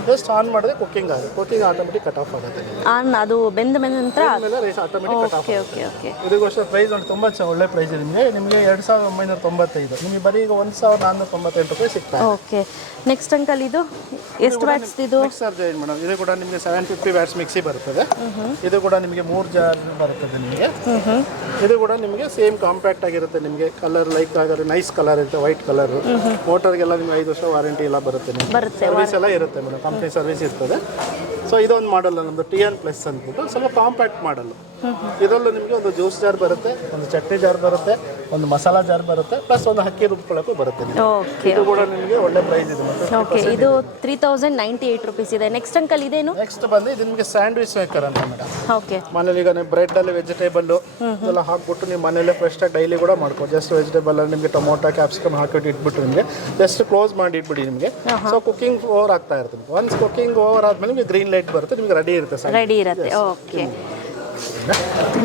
ಜಸ್ಟ್ ಆನ್ ಮಾಡಿದ್ರೆ ಕುಕ್ಕಿಂಗ್ ಆಗುತ್ತೆ. ಕುಕ್ಕಿಂಗ್ ಆಟೋಮೆಟಿಕ್ ಕಟ್ ಆಫ್ ಆಗುತ್ತೆ. ಅದು ಬೆಂದ ನಂತರ rice automatic cut off. Okay, ಇದಕ್ಕೋಸ್ಕರ ಪ್ರೈಸ್ ಒಂದು ತುಂಬ ಒಳ್ಳೆ ಪ್ರೈಸ್ ಇದೆ ನಿಮಗೆ 2,995. ನಿಮಗೆ ಬರೀ ಈಗ 1,498 ರೂಪಾಯಿ ಸಿಗ್ತದೆ. ಓಕೆ, ನೆಕ್ಸ್ಟ್ ಅಂಕಲ್ ಇದು ಎಷ್ಟು ವ್ಯಾಟ್ಸ್ ಇದು? Mixer jar madam. ಇದು ಕೂಡ ನಿಮಗೆ 750 ವ್ಯಾಟ್ಸ್ ಮಿಕ್ಸಿ ಬರ್ತದೆ. ಇದು ಕೂಡ ನಿಮಗೆ 3 ಜಾರ್ ಬರ್ತದೆ ನಿಮಗೆ. ಇದು ಕೂಡ ನಿಮಗೆ ಸೇಮ್ ಕಾಂಪ್ಯಾಕ್ಟ್ ಆಗಿರುತ್ತೆ. ನಿಮಗೆ ಕಲರ್ ಲೈಕ್ ಆಗಿದ್ರೆ ನೈಸ್ ಕಲರ್ ಇರುತ್ತೆ, ವೈಟ್ ಕಲರ್. ಮೋಟರ್ಗೆಲ್ಲ ನಿಮಗೆ 5 ವರ್ಷ ವಾರಂಟಿ ಎಲ್ಲ ಬರುತ್ತೆ. ಸರ್ವಿಸ್ ಎಲ್ಲ ಇರುತ್ತೆ ಮೇಡಮ್, ಕಂಪ್ನಿ ಸರ್ವಿಸ್ ಇರ್ತದೆ. ಸೊ ಇದೊಂದು ಮಾಡಲ್ ನಮ್ಮದು TN ಪ್ಲಸ್ ಅಂದ್ಬಿಟ್ಟು ಸ್ವಲ್ಪ ಕಾಂಪ್ಯಾಕ್ಟ್ ಮಾಡಲ್. ಇದರಲ್ಲೂ ನಿಮಗೆ ಒಂದು ಜ್ಯೂಸ್ ಜಾರ್ ಬರುತ್ತೆ, ಒಂದು ಚಟ್ನಿ ಜಾರ್ ಬರುತ್ತೆ, ಒಂದು ಮಸಾಲಾ ಜಾರ್ ಬರುತ್ತೆ, ಪ್ಲಸ್ ಒಂದು ಅಕ್ಕಿ ರುಬ್ಕೊಳ್ಳೋಕ್ಕೂ ಬರುತ್ತೆ. ಇದು ಕೂಡ ನಿಮಗೆ ಒಳ್ಳೆ ಪ್ರೈಸ್ ಇದೆ. ಓಕೆ, ಇದು 3,098 ರೂಪೀಸ್ ಇದೆ. ನೆಕ್ಸ್ಟ್ ಅಂಕಲ್ ಇದೇನು? ನೆಕ್ಸ್ಟ್ ಬಂದು ಇದು ನಿಮಗೆ ಸ್ಯಾಂಡ್ವಿಚ್ ಮೇಕರ್ ಅಂತ ಮೇಡಮ್. ಓಕೆ, ಮನೇಲಿ ಈಗ ನೀವು ಬ್ರೆಡ್ಡಲ್ಲಿ ವೆಜಿಟೇಬಲ್ ಎಲ್ಲ ಹಾಕ್ಬಿಟ್ಟು ನೀವು ಮನೇಲೆ ಫ್ರೆಶ್ ಆಗಿ ಡೈಲಿ ಕೂಡ ಮಾಡ್ಬೋದು. ಜಸ್ಟ್ ವೆಜಿಟೇಬಲ್ ಅಲ್ಲಿ ನಿಮಗೆ ಟೊಮೊಟೊ, ಕ್ಯಾಪ್ಸಿಕಮ್ ಹಾಕಿಟ್ಟು ಇಟ್ಬಿಟ್ಟು ನಿಮಗೆ ಜಸ್ಟ್ ಕ್ಲೋಸ್ ಮಾಡಿ ಇಟ್ಬಿಡಿ ನಿಮಗೆ. ಸೊ ಕುಕಿಂಗ್ ಓವರ್ ಆಗ್ತಾ ಇರುತ್ತೆ. ಒನ್ಸ್ ಕುಕಿಂಗ್ ಓವರ್ ಆದ್ಮೇಲೆ ನಿಮಗೆ ಗ್ರೀನ್ ಲೈಟ್ ಬರುತ್ತೆ, ನಿಮಗೆ ರೆಡಿ ಇರುತ್ತೆ.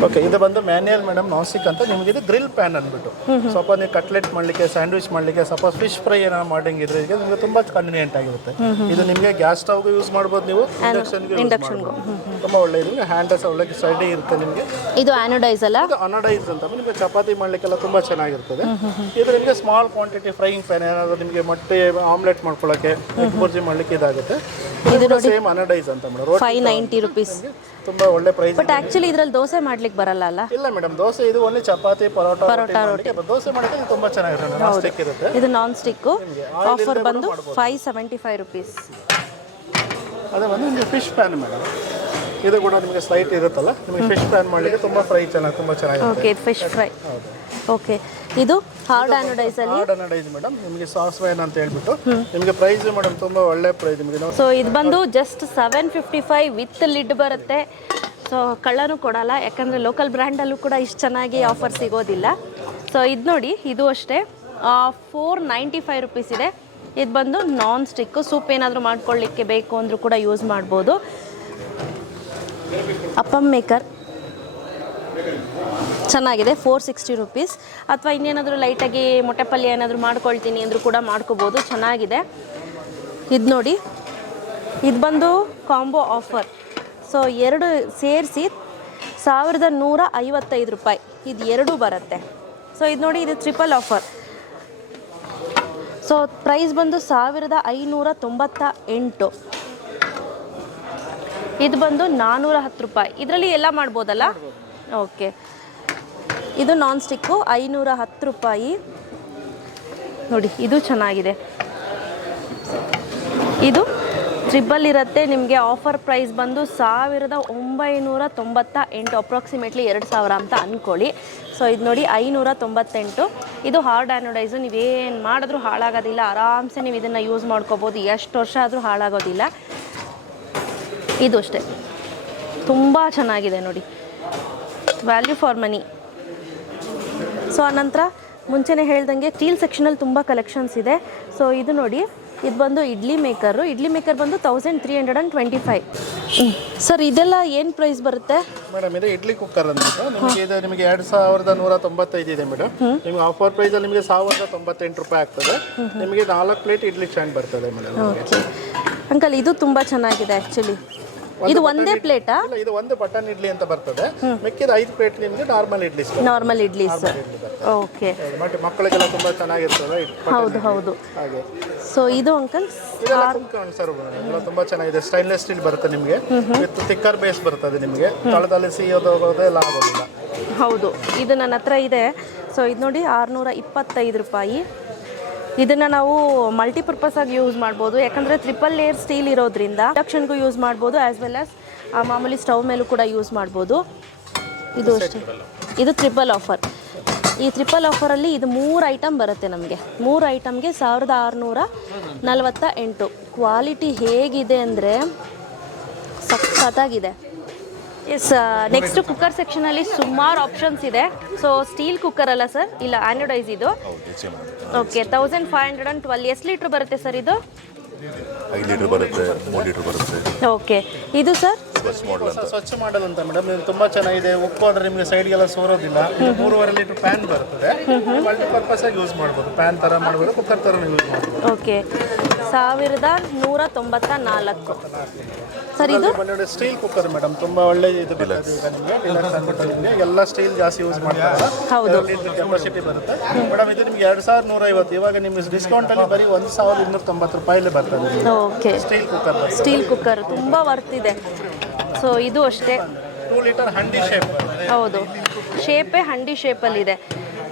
ಓಕೆ, ಇದು ಬಂದು ಮ್ಯಾನ್ಯಲ್ ಮೇಡಮ್, ನಾನ್ಸ್ಟಿಕ್ ಅಂತ. ನಿಮಗೆ ಇದು ಗ್ರಿಲ್ ಪ್ಯಾನ್ ಅಂದ್ಬಿಟ್ಟು ಸ್ವಲ್ಪ ನೀವು ಕಟ್ಲೆಟ್ ಮಾಡಲಿಕ್ಕೆ, ಸ್ಯಾಂಡ್ವಿಚ್ ಮಾಡಲಿಕ್ಕೆ, ಸಪೋಸ್ ಫಿಶ್ ಫ್ರೈ ಏನಾದ್ರು ಮಾಡಿಂಗಿದ್ರೆ ಈಗ ನಿಮಗೆ ತುಂಬ ಕನ್ವೀನಿಯೆಂಟ್ ಆಗಿರುತ್ತೆ. ಇದು ನಿಮಗೆ ಗ್ಯಾಸ್ ಸ್ಟವ್ಗೂ ಯೂಸ್ ಮಾಡ್ಬೋದು, ನೀವು ಇಂಡಕ್ಷನ್ಗೂ ತುಂಬ ಒಳ್ಳೆ. ಇದು ಹ್ಯಾಂಡಲ್ಸ್ ಒಳ್ಳೆ ಸೈಡ್ ಇರುತ್ತೆ ನಿಮಗೆ. ಇದು ಆನೋಡೈಸ್ ಅಲ್ಲ? ಇದು ಅನೋಡೈಸ್ ಅಂತ ನಿಮಗೆ ಚಪಾತಿ ಮಾಡಲಿಕ್ಕೆಲ್ಲ ತುಂಬ ಚೆನ್ನಾಗಿರ್ತದೆ. ಇದು ನಿಮಗೆ ಸ್ಮಾಲ್ ಕ್ವಾಂಟಿಟಿ ಫ್ರೈಯಿಂಗ್ ಪ್ಯಾನ್, ಏನಾದರೂ ನಿಮಗೆ ಮೊಟ್ಟೆ ಆಮ್ಲೆಟ್ ಮಾಡ್ಕೊಳ್ಳೋಕ್ಕೆ, ಬುರ್ಜಿ ಮಾಡಲಿಕ್ಕೆ ಇದಾಗುತ್ತೆ. ಇದು ಸೇಮ್ ಅನೋಡೈಸ್ ಅಂತ ಮೇಡಮ್. 590 ರೂಪೀಸ್. ತುಂಬಾ ಒಳ್ಳೆ ಪ್ರೈಸ್. ಬಟ್ ಆಕ್ಚುಲಿ ಇದರಲ್ಲಿ ದೋಸೆ ಮಾಡ್ಲಿಕ್ಕೆ ಬರಲ್ಲ ಅಲ್ಲ? ಇಲ್ಲ ಮೇಡಮ್, ದೋಸೆ ಇದು ಓನ್ಲಿ ಚಪಾತಿ, ಪರೋಟಾ ರೊಟ್ಟಿ. ದೋಸೆ ಮಾಡಿದ್ರೆ ತುಂಬಾ ಚೆನ್ನಾಗಿರುತ್ತೆ, ನಾನ್ ಸ್ಟಿಕ್ ಇರುತ್ತೆ. ಇದು ನಾನ್ ಸ್ಟಿಕ್. ಆಫರ್ ಬಂದು 575 ರೂಪೀಸ್. ಅದೇ ಬಂದು ನಿಮಗೆ ಫಿಶ್ ಪ್ಯಾನ್ ಮೇಡಮ್. ಇದು ಕೂಡ ನಿಮಗೆ ಸ್ಲೈಟ್ ಇರುತ್ತಲ್ಲ, ನಿಮಗೆ ಫಿಶ್ ಪ್ಯಾನ್ ಮಾಡಲಿಕ್ಕೆ ತುಂಬಾ ತುಂಬಾ ಚೆನ್ನಾಗಿರುತ್ತೆ. Okay, fish fry. ಓಕೆ, ಇದು ಹಾರ್ಡ್ ಆನೋಡೈಸ್ ಅಲ್ಲಿ. ಹಾರ್ಡ್ ಆನೋಡೈಸ್ ಮೇಡಮ್, ನಿಮಗೆ ಸಾಸ್ ವೈನ್ ಅಂತ ಹೇಳ್ಬಿಟ್ಟು ನಿಮಗೆ ಪ್ರೈಸ್ ಮೇಡಮ್ ತುಂಬಾ ಒಳ್ಳೆ ಪ್ರೈಸ್ ನಿಮಗೆ. ಸೊ ಇದು ಬಂದು ಜಸ್ಟ್ 755 ವಿತ್ ಲಿಡ್ ಬರುತ್ತೆ. ಸೊ ಕಳ್ಳನೂ ಕೊಡಲ್ಲ, ಯಾಕಂದರೆ ಲೋಕಲ್ ಬ್ರ್ಯಾಂಡಲ್ಲೂ ಕೂಡ ಇಷ್ಟು ಚೆನ್ನಾಗಿ ಆಫರ್ ಸಿಗೋದಿಲ್ಲ. ಸೊ ಇದು ನೋಡಿ, ಇದು ಅಷ್ಟೇ 495 ರೂಪೀಸ್ ಇದೆ. ಇದು ಬಂದು ನಾನ್ ಸ್ಟಿಕ್ಕು. ಸೂಪ್ ಏನಾದರೂ ಮಾಡ್ಕೊಳ್ಳಿಕ್ಕೆ ಬೇಕು ಅಂದರೂ ಕೂಡ ಯೂಸ್ ಮಾಡ್ಬೋದು. ಅಪ್ಪಮ್ ಮೇಕರ್ ಚೆನ್ನಾಗಿದೆ, 460 ರೂಪೀಸ್. ಅಥವಾ ಇನ್ನೇನಾದರೂ ಲೈಟಾಗಿ ಮೊಟ್ಟೆ ಪಲ್ಯ ಏನಾದರೂ ಮಾಡ್ಕೊಳ್ತೀನಿ ಅಂದರೂ ಕೂಡ ಮಾಡ್ಕೋಬೋದು, ಚೆನ್ನಾಗಿದೆ. ಇದು ನೋಡಿ, ಇದು ಬಂದು ಕಾಂಬೋ ಆಫರ್. ಸೊ ಎರಡು ಸೇರಿಸಿ 1,155 ರೂಪಾಯಿ ಇದು ಎರಡೂ ಬರುತ್ತೆ. ಸೊ ಇದು ನೋಡಿ, ಇದು ಟ್ರಿಪಲ್ ಆಫರ್. ಸೊ ಪ್ರೈಸ್ ಬಂದು 1,598. ಇದು ಬಂದು 410 ರೂಪಾಯಿ. ಇದರಲ್ಲಿ ಎಲ್ಲ ಮಾಡ್ಬೋದಲ್ಲ? ಓಕೆ, ಇದು ನಾನ್ ಸ್ಟಿಕ್ಕು 510 ರೂಪಾಯಿ. ನೋಡಿ, ಇದು ಚೆನ್ನಾಗಿದೆ. ಇದು ಟ್ರಿಬಲ್ ಇರುತ್ತೆ. ನಿಮಗೆ ಆಫರ್ ಪ್ರೈಸ್ ಬಂದು 1,998, ಅಪ್ರಾಕ್ಸಿಮೇಟ್ಲಿ 2,000 ಅಂತ ಅಂದ್ಕೊಳ್ಳಿ. ಸೊ ಇದು ನೋಡಿ 598. ಇದು ಹಾರ್ಡ್ ಆ್ಯನೋಡೈಸು. ನೀವೇನು ಮಾಡಿದ್ರೂ ಹಾಳಾಗೋದಿಲ್ಲ, ಆರಾಮ್ಸೆ ನೀವು ಇದನ್ನು ಯೂಸ್ ಮಾಡ್ಕೋಬೋದು, ಎಷ್ಟು ವರ್ಷ ಆದರೂ ಹಾಳಾಗೋದಿಲ್ಲ. ಇದು ಅಷ್ಟೇ ತುಂಬ ಚೆನ್ನಾಗಿದೆ ನೋಡಿ. Value for money. ಸೊ ಆನಂತರ ಮುಂಚೆನೇ ಹೇಳ್ದಂಗೆ ಸ್ಟೀಲ್ ಸೆಕ್ಷನಲ್ಲಿ ತುಂಬ ಕಲೆಕ್ಷನ್ಸ್ ಇದೆ. ಸೊ ಇದು ನೋಡಿ, ಇದು ಬಂದು ಇಡ್ಲಿ ಮೇಕರ್ ಬಂದು 1325. ಸರ್ ಇದೆಲ್ಲ ಏನು ಪ್ರೈಸ್ ಬರುತ್ತೆ ಮೇಡಮ್? ಇದು ಇಡ್ಲಿ ಕುಕ್ಕರ್ ಅಂದ್ಬಿಟ್ಟು ನಿಮಗೆ 2195 ಇದೆ ಮೇಡಮ್. ನಿಮ್ಗೆ ಆಫರ್ ಪ್ರೈಸಲ್ಲಿ ನಿಮಗೆ 1098 ರೂಪಾಯಿ ಆಗ್ತದೆ. ನಿಮಗೆ 4 ಪ್ಲೇಟ್ ಇಡ್ಲಿ ಸ್ಟ್ಯಾಂಡ್ ಬರ್ತದೆ ಮೇಡಮ್. ಅಂಕಲ್ ಇದು ತುಂಬ ಚೆನ್ನಾಗಿದೆ ಆ್ಯಕ್ಚುಲಿ. ಇದು ಒಂದೇ ಪ್ಲೇಟಾ? ಇಲ್ಲ, ಇದು ಒಂದು ಬಟನ್ ಇಡ್ಲಿ ಅಂತ ಬರ್ತದೆ. ಮಿಕ್ಕಿದ 5 ಪ್ಲೇಟ್ ನಿಮಗೆ ನಾರ್ಮಲ್ ಇಡ್ಲಿ. ಓಕೆ. ಮಕ್ಕಳಿಗೆಲ್ಲ ತುಂಬ ಚೆನ್ನಾಗಿರ್ತದೆ. ಹೌದು ಹಾಗೆ. ಸೊ ಇದು ಅಂಕಲ್ ಸರ್ ತುಂಬ ಚೆನ್ನಾಗಿದೆ. ಸ್ಟೈನ್ಲೆಸ್ ಸ್ಟೀಲ್ ಬರುತ್ತೆ ನಿಮಗೆ. ವಿತ್ ಥಿಕ್ಕರ್ ಬೇಸ್ ಬರ್ತದೆ ನಿಮಗೆ. ತಳದಲ್ಲಿ ಸಿಯೋದು ಎಲ್ಲ ಆಗೋದಿಲ್ಲ. ಹೌದು, ಇದು ನನ್ನ ಹತ್ರ ಇದೆ. ಸೊ ಇದು ನೋಡಿ 625 ರೂಪಾಯಿ. ಇದನ್ನು ನಾವು ಮಲ್ಟಿಪರ್ಪಸ್ ಆಗಿ ಯೂಸ್ ಮಾಡ್ಬೋದು, ಯಾಕಂದರೆ 3 ಲೇಯರ್ ಸ್ಟೀಲ್ ಇರೋದ್ರಿಂದ ಇಂಡಕ್ಷನ್ಗೂ ಯೂಸ್ ಮಾಡ್ಬೋದು, ಆ್ಯಸ್ ವೆಲ್ ಆಸ್ ಮಾಮೂಲಿ ಸ್ಟವ್ ಮೇಲೂ ಕೂಡ ಯೂಸ್ ಮಾಡ್ಬೋದು. ಇದು ಅಷ್ಟೇ, ಇದು 3 ಆಫರ್. ಈ 3 ಆಫರಲ್ಲಿ ಇದು 3 ಐಟಮ್ ಬರುತ್ತೆ ನಮಗೆ. 3 ಐಟಮ್ಗೆ 1648. ಕ್ವಾಲಿಟಿ ಹೇಗಿದೆ ಅಂದರೆ ಸಖತ್ತಾಗಿದೆ. ಎಸ್, ನೆಕ್ಸ್ಟ್ ಕುಕ್ಕರ್ ಸೆಕ್ಷನಲ್ಲಿ ಸುಮಾರು ಆಪ್ಷನ್ಸ್ ಇದೆ. ಸೊ ಸ್ಟೀಲ್ ಕುಕ್ಕರ್ ಅಲ್ಲ ಸರ್, ಇಲ್ಲ ಆ್ಯನೋಡೈಸ್ ಇದು. ಓಕೆ, 1512. ಎಷ್ಟು ಲೀಟ್ರ್ ಬರುತ್ತೆ ಸರ್ ಇದು? 5 ಲೀಟರ್ ಬರುತ್ತೆ, 3 ಲೀಟರ್ ಬರುತ್ತೆ. ಓಕೆ, ಇದು ಸರ್ ಸ್ವಚ್ಛ ಮಾಡಲ್ ಅಂತ ಮೇಡಮ್. ಇದು ತುಂಬ ಚೆನ್ನಾಗಿದೆ. ಉಪ್ಪು ಅಂದರೆ ನಿಮಗೆ ಸೈಡ್ಗೆಲ್ಲ ಸೋರೋದಿಲ್ಲ. 3.5 ಲೀಟರ್ ಪ್ಯಾನ್ ಬರ್ತದೆ. ಮಲ್ಟಿಪರ್ಪಸ್ ಆಗಿ ಯೂಸ್ ಮಾಡ್ಬೋದು. ಪ್ಯಾನ್ ಥರ ಮಾಡ್ಬೋದು, ಕುಕ್ಕರ್ ಥರ ಯೂಸ್ ಮಾಡ್ಬೋದು. Okay, 1194 sir. ಇದು ಸ್ಟೀಲ್ ಕುಕ್ಕರ್ ಮೇಡಮ್, ತುಂಬ ಒಳ್ಳೆ ಇದು ಬರ್ತದೆ. ನಿಮಗೆ ಎಲ್ಲ ಸ್ಟೀಲ್ ಜಾಸ್ತಿ ಯೂಸ್ ಮಾಡ್ತಾರೆ. ಹೌದು, ಕೆಪಾಸಿಟಿ ಬರುತ್ತೆ ಮೇಡಮ್. ಇದು ನಿಮಗೆ 2150. ಇವಾಗ ನಿಮಗೆ ಡಿಸ್ಕೌಂಟಲ್ಲಿ ಬರೀ 1290 ರೂಪಾಯಿಲಿ ಬರ್ತದೆ. ಓಕೆ, ಸ್ಟೀಲ್ ಕುಕ್ಕರ್ ತುಂಬ ವರ್ತ್ ಇದೆ. ಸೊ ಇದು ಅಷ್ಟೇ, 2 ಲೀಟರ್ ಹಂಡಿ ಶೇಪ್. ಹೌದು, ಶೇಪೇ ಹಂಡಿ ಶೇಪಲ್ಲಿದೆ.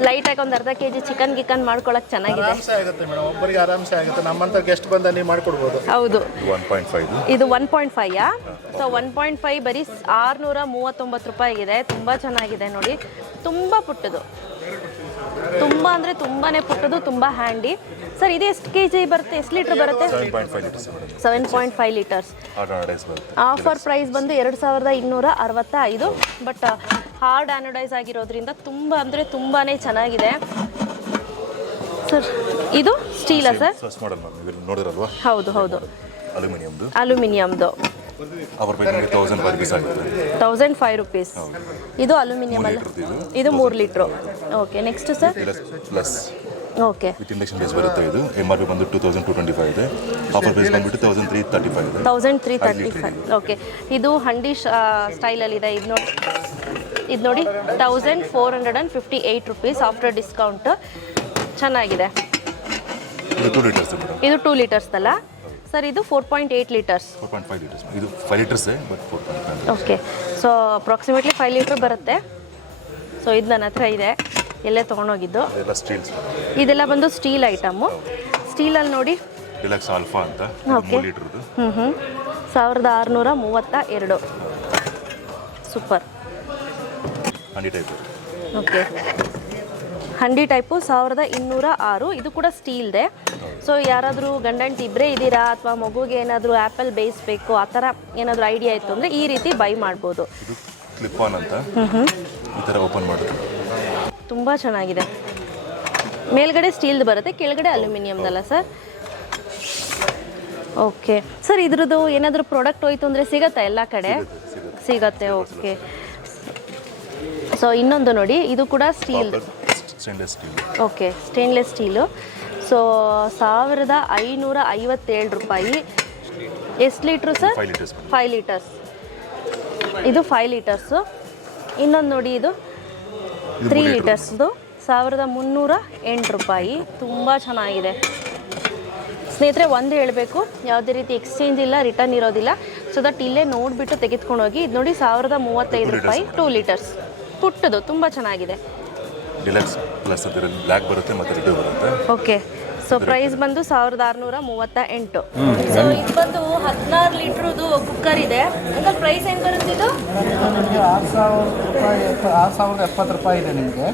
ಲೈಟಾಗಿ ಒಂದು ಅರ್ಧ kg ಚಿಕನ್ ಮಾಡ್ಕೊಳಕ್ಕೆ ಚೆನ್ನಾಗಿದೆ. ಆರಾಮ್ಸೆ ಆಗುತ್ತೆ ಮೇಡಮ್, ಒಬ್ಬರಿಗೆ ಆರಾಮ್ಸೆ ಆಗುತ್ತೆ. ನಮ್ಮಂಥ ಗೆಸ್ಟ್ ಬಂದ ನೀವು ಮಾಡ್ಕೊಡ್ಬೋದು. ಹೌದು, 1.5 ಇದು 1.5ಯಾ? ಸೊ 1.5 ಬರೀ 639 ರೂಪಾಯಿಗಿದೆ. ತುಂಬ ಚೆನ್ನಾಗಿದೆ ನೋಡಿ. ತುಂಬ ಪುಟ್ಟದು, ತುಂಬ ಅಂದರೆ ತುಂಬಾ ಪುಟ್ಟದು, ತುಂಬ ಹ್ಯಾಂಡಿ. ಸರ್ ಇದು ಎಷ್ಟು kg ಬರುತ್ತೆ, ಎಷ್ಟು ಲೀಟ್ರ್ ಬರುತ್ತೆ? 7.5 ಲೀಟರ್ಸ್. ಆಫರ್ ಪ್ರೈಸ್ ಬಂದು 2265. ಬಟ್ ಹಾರ್ಡ್ ಆ್ಯನೋಡೈಸ್ ಆಗಿರೋದ್ರಿಂದ ತುಂಬ ಅಂದರೆ ತುಂಬಾ ಚೆನ್ನಾಗಿದೆ ಸರ್. ಇದು ಸ್ಟೀಲಾ ಸರ್? ಫಸ್ಟ್ ಮಾಡೆಲ್ ಮ್ಯಾಮ್, ನೋಡಿದ್ರಲ್ವಾ? ಹೌದು, ಅಲ್ಯೂಮಿನಿಯಮ್ದು. ಅವರ್ ಪ್ರೈಸ್ 1005 ರೂಪೀಸ್ ಆಗುತ್ತೆ. 1005 ರೂಪೀಸ್. ಇದು ಅಲ್ಯೂಮಿನಿಯಂ ಅಲ್ಲ, ಇದು 3 litre. Okay, next sir plus. Okay, with induction base ಬರುತ್ತೆ. ಇದು MRP ಬಂದು 2225 ಇದೆ. ಆಫರ್ ಪ್ರೈಸ್ ಬಂದ್ಬಿಟ್ಟು 1335 ಇದೆ. 1335. ಓಕೆ, ಇದು ಹಂಡಿ ಸ್ಟೈಲಲ್ಲಿದೆ. ಇದು ನೋಡಿ 1458 ರೂಪೀಸ್ ಆಫ್ಟರ್ ಡಿಸ್ಕೌಂಟ್. ಚೆನ್ನಾಗಿದೆ. ಇದು 2 ಲೀಟರ್ಸ್. ಇದು 2 ಲೀಟರ್ಸ್ ಅಲ್ಲ ಸರ್? ಇದು 4.8 ಲೀಟರ್ಸ್. 4.5 ಲೀಟರ್ಸ್. ಇದು 5 litres but 4.5. Okay, so approximately 5 litre ಬರುತ್ತೆ. ಸೊ ಇದು ನನ್ನ ಹತ್ರ ಇದೆ, ಎಲ್ಲೇ ತೊಗೊಂಡೋಗಿದ್ದು. ಇದೆಲ್ಲ ಬಂದು ಸ್ಟೀಲ್ ಐಟಮು. ಸ್ಟೀಲಲ್ಲಿ ನೋಡಿ ಡಿಲಕ್ಸ್ ಆಲ್ಫಾ ಅಂತ 3 ಲೀಟರ್ದು. 1632. ಸೂಪರ್. ಹಂಡಿ ಟೈಪ್. ಓಕೆ, ಹಂಡಿ ಟೈಪು 1206. ಇದು ಕೂಡ ಸ್ಟೀಲ್ದೆ. ಸೊ ಯಾರಾದರೂ ಗಂಡಂಟಿ ಇಬ್ಬರೇ ಇದ್ದೀರಾ, ಅಥವಾ ಮಗುಗೆ ಏನಾದರೂ ಆ್ಯಪಲ್ ಬೇಯಿಸಬೇಕು, ಆ ಥರ ಏನಾದರೂ ಐಡಿಯಾ ಇತ್ತು ಅಂದರೆ ಈ ರೀತಿ ಬೈ ಮಾಡ್ಬೋದು. ಇದು ಕ್ಲಿಪ್ ಆನ್ ಅಂತ, ಈ ಥರ ಓಪನ್ ಮಾಡೋದು. ತುಂಬ ಚೆನ್ನಾಗಿದೆ. ಮೇಲ್ಗಡೆ ಸ್ಟೀಲ್ದು ಬರುತ್ತೆ, ಕೆಳಗಡೆ ಅಲ್ಯೂಮಿನಿಯಮ್ದಲ್ಲ ಸರ್? ಓಕೆ ಸರ್, ಇದ್ರದ್ದು ಏನಾದರೂ ಪ್ರಾಡಕ್ಟ್ ಹೋಯ್ತು ಅಂದರೆ ಸಿಗತ್ತಾ ಎಲ್ಲ ಕಡೆ? ಸಿಗತ್ತೆ. ಓಕೆ, ಸೊ ಇನ್ನೊಂದು ನೋಡಿ, ಇದು ಕೂಡ steel. Okay, stainless steel. So 1557 ರೂಪಾಯಿ. ಎಷ್ಟು ಲೀಟ್ರು ಸರ್? 5 ಲೀಟರ್ಸ್. ಇದು 5 ಲೀಟರ್ಸು. ಇನ್ನೊಂದು ನೋಡಿ, ಇದು 3 ಲೀಟರ್ಸ್ದು 1308 ರೂಪಾಯಿ. ತುಂಬ ಚೆನ್ನಾಗಿದೆ ಸ್ನೇಹಿತರೆ. ಒಂದು ಹೇಳಬೇಕು, ಯಾವುದೇ ರೀತಿ ಎಕ್ಸ್ಚೇಂಜ್ ಇಲ್ಲ, ರಿಟರ್ನ್ ಇರೋದಿಲ್ಲ. ಸೊ ದಟ್ ಇಲ್ಲೇ ನೋಡಿಬಿಟ್ಟು ತೆಗೆದುಕೊಂಡು ಹೋಗಿ. ಇದು ನೋಡಿ 1035 ರೂಪಾಯಿ, 2 ಲೀಟರ್ಸ್. ಪುಟ್ಟದು, ತುಂಬ ಚೆನ್ನಾಗಿದೆ. ಡಿಲಕ್ಸ್ ಪ್ಲಸ್ ಅದರಲ್ಲಿ ಬ್ಲ್ಯಾಕ್ ಬರುತ್ತೆ ಮತ್ತು ರೆಡ್ ಬರುತ್ತೆ. ಓಕೆ, ಸೊ ಪ್ರೈಸ್ ಬಂದು 1638. ಸೊ ಇದು ಬಂದು 16 ಲೀಟ್ರದು ಕುಕ್ಕರ್ ಇದೆ. ಅಂಕಲ್ ಪ್ರೈಸ್ ಏನು ಬರುತ್ತೆ ಇದು? ನಿಮಗೆ 6,070 ರೂಪಾಯಿ ಇದೆ ನಿಮಗೆ.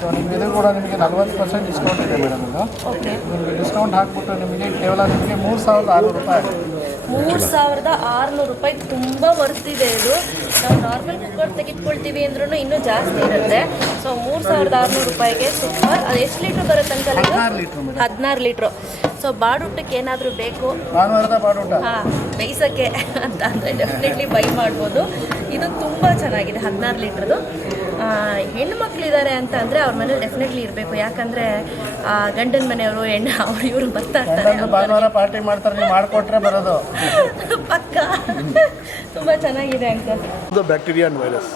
ಸೊ ನಿಮಗೆ ಇದು ಕೂಡ ನಿಮಗೆ 40% ಡಿಸ್ಕೌಂಟ್ ಇದೆ ಮೇಡಮ್. ಇದು ಓಕೆ, ನಿಮಗೆ ಡಿಸ್ಕೌಂಟ್ ಹಾಕ್ಬಿಟ್ಟು ನಿಮಗೆ ಕೇವಲ ನಿಮಗೆ 3,600 ರೂಪಾಯಿ. 3,600 ರೂಪಾಯಿ. ತುಂಬ ವರ್ತಿದೆ ಇದು. ನಾವು ನಾರ್ಮಲ್ ಕುಕ್ಕರ್ ತೆಗೆದುಕೊಳ್ತೀವಿ ಅಂದ್ರೂ ಇನ್ನೂ ಜಾಸ್ತಿ ಇರುತ್ತೆ. ಸೊ 3,600 ರೂಪಾಯಿಗೆ ಸೂಪರ್. ಅದು ಎಷ್ಟು ಲೀಟ್ರ್ ಬರುತ್ತೆ ಅಂತ? 16 ಲೀಟ್ರು. ಸೊ ಬಾಡೂಟಕ್ಕೆ ಏನಾದರೂ ಬೇಕು, ಭಾನುವಾರದ ಬಾಡೂಟ ಬೇಯಿಸೋಕ್ಕೆ ಅಂತ ಅಂದರೆ ಡೆಫಿನೆಟ್ಲಿ ಬೈ ಮಾಡ್ಬೋದು. ಇದು ತುಂಬ ಚೆನ್ನಾಗಿದೆ, 16 ಲೀಟ್ರದು. ಹೆಣ್ಮಕ್ಳಿದ್ದಾರೆ ಅಂತ ಅಂದರೆ ಅವ್ರ ಮನೇಲಿ ಡೆಫಿನೆಟ್ಲಿ ಇರಬೇಕು. ಯಾಕಂದರೆ ಗಂಡನ ಮನೆಯವರು ಅವ್ರು ಇವರು ಬರ್ತಾ ಇರ್ತಾರೆ. ಭಾನುವಾರ ಪಾರ್ಟಿ ಮಾಡ್ತಾರೆ, ನೀವು ಮಾಡಿಕೊಟ್ರೆ ಬರೋದು ಪಕ್ಕ. ತುಂಬ ಚೆನ್ನಾಗಿದೆ ಅಂಕಲ್. ಇದು ಬ್ಯಾಕ್ಟೀರಿಯಾ ಅಂಡ್ ವೈರಸ್.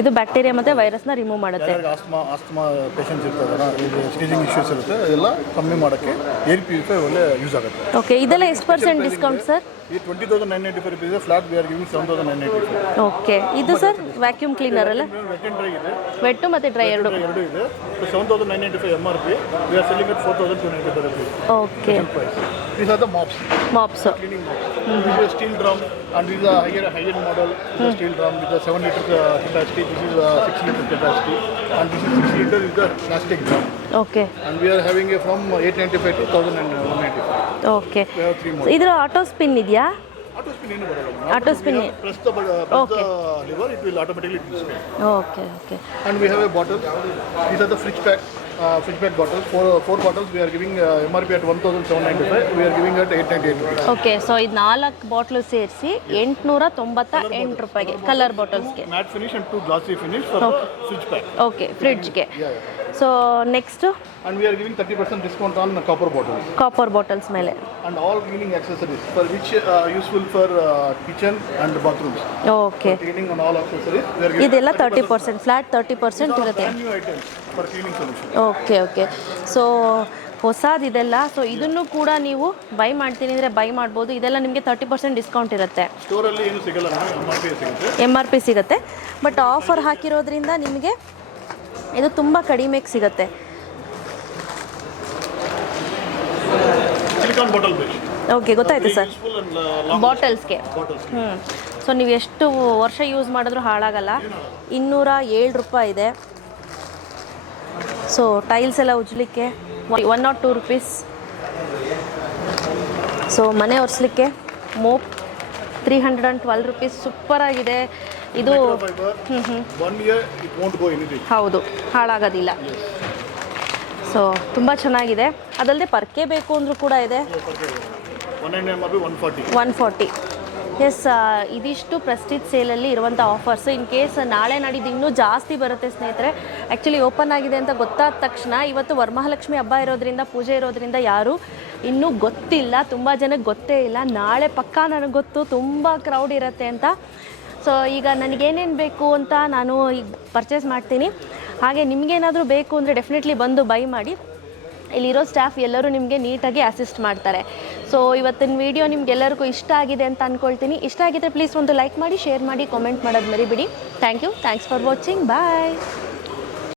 ಇದು ಬ್ಯಾಕ್ಟೀರಿಯಾ ಮತ್ತು ವೈರಸ್ನ ರಿಮೂವ್ ಮಾಡುತ್ತೆ. ಆಸ್ತಮಾ ಪೇಷಂಟ್ಸ್ ಇರ್ತಾರಲ್ಲ, ಇದು ಸ್ಟೇಜಿಂಗ್ ಇಶ್ಯೂಸ್ ಇರುತ್ತೆ, ಅದೆಲ್ಲ ಕಮ್ಮಿ ಮಾಡೋಕ್ಕೆ ಏರ್ ಪ್ಯೂರಿಫೈ ಒಳ್ಳೆ ಯೂಸ್ ಆಗುತ್ತೆ. ಓಕೆ, ಇದೆಲ್ಲ ಎಷ್ಟು ಪರ್ಸೆಂಟ್ ಡಿಸ್ಕೌಂಟ್ ಸರ್? ಈ 20,995 rupees flat we are giving 7,995. Okay, ಇದು ಸರ್ ವ್ಯಾಕ್ಯೂಮ್ ಕ್ಲೀನರ್ ಅಲ್ಲ? ವೆಟ್ ಅಂಡ್ ಡ್ರೈ ಇದೆ, ವೆಟ್ಟು ಮತ್ತು ಡ್ರೈ ಎರಡು ಇದೆ. 7,995 MRP, we are selling it 4,295 rupees. Okay, These are the mops. ಮಾಪ್ಸು. Cleaning mops. This is a steel drum, and this is a higher model. This is a steel drum with a 7 liter capacity. This is a 6 liter capacity, and this is 6 liter with a plastic drum. Okay, And we are having it from 895 to 1,195. Okay. We have 3 models. ಇದರ auto spin ಇದೆಯಾ? Auto spin ಏನು ಬರಲ್ಲ. Auto spin. Press the lever, it will automatically spin. Okay, okay. And we have a bottle. These are the fridge pack bottles. Four bottles we are giving MRP at 1,795. We are giving at 898 rupees. Okay, so ಇದು 4 bottle ಸೇರಿಸಿ 898 ರೂಪಾಯಿಗೆ colour ಬಾಟಲ್ಸ್ಗೆ. Matte finish and 2 glossy finish for the fridge pack. Okay, ಫ್ರಿಡ್ಜ್ಗೆ. So next And we are giving 30% discount on copper bottles. Copper bottles ಮೇಲೆ. And all cleaning accessories for which useful for kitchen and bathrooms. Okay, Cleaning on all accessories. We are giving ಇದೆಲ್ಲ 30%, flat 30% ಇರುತ್ತೆ. brand new items for cleaning solution. Okay, okay. So ಹೊಸದಿದೆಲ್ಲ. So ಇದನ್ನು ಕೂಡ ನೀವು by ಮಾಡ್ತೀನಿ ಅಂದರೆ by ಮಾಡ್ಬೋದು. ಇದೆಲ್ಲ ನಿಮಗೆ 30% ಡಿಸ್ಕೌಂಟ್ ಇರುತ್ತೆ. ಸ್ಟೋರಲ್ಲಿ ಏನು ಸಿಗಲ್ಲ, MRP ಸಿಗುತ್ತೆ. MRP ಸಿಗುತ್ತೆ, ಬಟ್ ಆಫರ್ ಹಾಕಿರೋದ್ರಿಂದ ನಿಮಗೆ ಇದು ತುಂಬ ಕಡಿಮೆಗೆ ಸಿಗುತ್ತೆ. Silicone bottle brush. ಓಕೆ, ಗೊತ್ತಾಯ್ತು sir. Useful and long ಬಾಟಲ್ಸ್ಗೆ. bottles. So ನೀವು ಎಷ್ಟು ವರ್ಷ ಯೂಸ್ ಮಾಡಿದ್ರೂ ಹಾಳಾಗಲ್ಲ. 207 ರೂಪಾಯಿ ಇದೆ. ಸೊ ಟೈಲ್ಸ್ ಎಲ್ಲ ಉಜ್ಲಿಕ್ಕೆ 102 ರೂಪೀಸ್. ಸೊ ಮನೆ ಒರೆಸ್ಲಿಕ್ಕೆ ಮೋಪ್ 312 ರೂಪೀಸ್. ಸೂಪರಾಗಿದೆ ಇದು. Fiber. 1 year it won't go anything. ಹೌದು, ಹಾಳಾಗೋದಿಲ್ಲ. ಸೊ ತುಂಬ ಚೆನ್ನಾಗಿದೆ. ಅದಲ್ಲದೆ ಪರ್ಕೆ ಬೇಕು ಅಂದರೂ ಕೂಡ ಇದೆ. 190 MRP 140. 140. ಎಸ್, ಇದಿಷ್ಟು ಪ್ರೆಸ್ಟೀಜ್ ಸೇಲಲ್ಲಿ ಇರುವಂಥ ಆಫರ್ಸ್. ಇನ್ ಕೇಸ್ ನಾಳೆ ನಾಡಿದ್ದು ಇನ್ನೂ ಜಾಸ್ತಿ ಬರುತ್ತೆ ಸ್ನೇಹಿತರೆ. ಆ್ಯಕ್ಚುಲಿ ಓಪನ್ ಆಗಿದೆ ಅಂತ ಗೊತ್ತಾದ ತಕ್ಷಣ ಇವತ್ತು ವರಮಹಾಲಕ್ಷ್ಮಿ ಹಬ್ಬ ಇರೋದ್ರಿಂದ, ಪೂಜೆ ಇರೋದ್ರಿಂದ ಯಾರೂ ಇನ್ನೂ ಗೊತ್ತಿಲ್ಲ, ತುಂಬ ಜನಕ್ಕೆ ಗೊತ್ತೇ ಇಲ್ಲ. ನಾಳೆ ಪಕ್ಕಾ ನನಗೆ ಗೊತ್ತು ತುಂಬ ಕ್ರೌಡ್ ಇರುತ್ತೆ ಅಂತ. ಸೊ ಈಗ ನನಗೇನೇನು ಬೇಕು ಅಂತ ನಾನು ಈಗ ಪರ್ಚೇಸ್ ಮಾಡ್ತೀನಿ. ಹಾಗೆ ನಿಮಗೇನಾದರೂ ಬೇಕು ಅಂದರೆ ಡೆಫಿನೆಟ್ಲಿ ಬಂದು ಬೈ ಮಾಡಿ. ಇಲ್ಲಿರೋ ಸ್ಟಾಫ್ ಎಲ್ಲರೂ ನಿಮಗೆ ನೀಟಾಗಿ ಅಸಿಸ್ಟ್ ಮಾಡ್ತಾರೆ. ಸೊ ಇವತ್ತಿನ ವಿಡಿಯೋ ನಿಮ್ಗೆಲ್ಲರಿಗೂ ಇಷ್ಟ ಆಗಿದೆ ಅಂತ ಅಂದ್ಕೊಳ್ತೀನಿ. ಇಷ್ಟ ಆಗಿದ್ದರೆ ಪ್ಲೀಸ್ ಒಂದು ಲೈಕ್ ಮಾಡಿ, ಶೇರ್ ಮಾಡಿ, ಕಾಮೆಂಟ್ ಮಾಡೋದು ಮರಿಬಿಡಿ. Thank you. Thanks for watching. Bye.